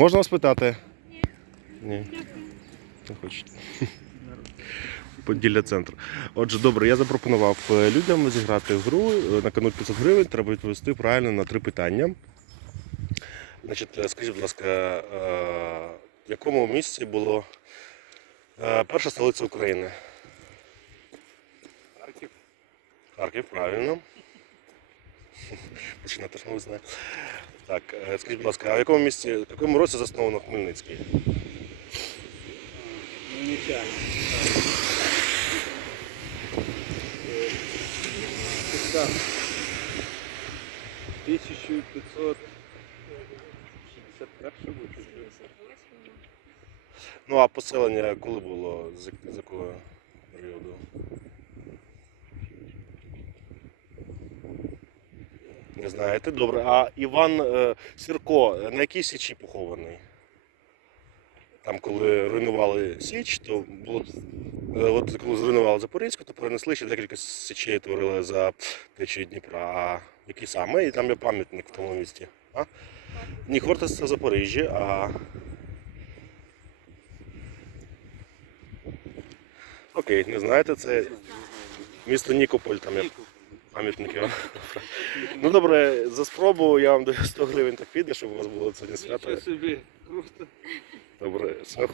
Можна вас питати? Ні. Не хочете. Поділля центр. Отже, добре, я запропонував е, людям зіграти в гру е, на кону 500 гривень. Треба відповісти правильно на три питання. Значить, е, скажіть, будь ласка, в якому місці було перша столиця України? Харків. Харків, правильно. Починати ж не знає. Так, е, скажіть, будь ласка, а в якому місці, в якому році засновано Хмельницький? Нічого. Так. 1561 буде. Ну а поселення коли було? З якого періоду? Не знаєте? Добре. А Іван е, Сірко на якій січі похований? Там, коли руйнували Січ, то було. е, От коли зруйнували Запорізьку, то перенесли ще декілька січей творили за течією Дніпра. А який саме? І там є пам'ятник в тому місті. А? Ні, Хортис це Запоріжжя, а Окей, не знаєте, це місто Нікополь, там є пам'ятники. Ну добре, за спробу я вам даю 100 гривень так піде, щоб у вас було сьогодні свято. Нічого собі. Круто. Добре, все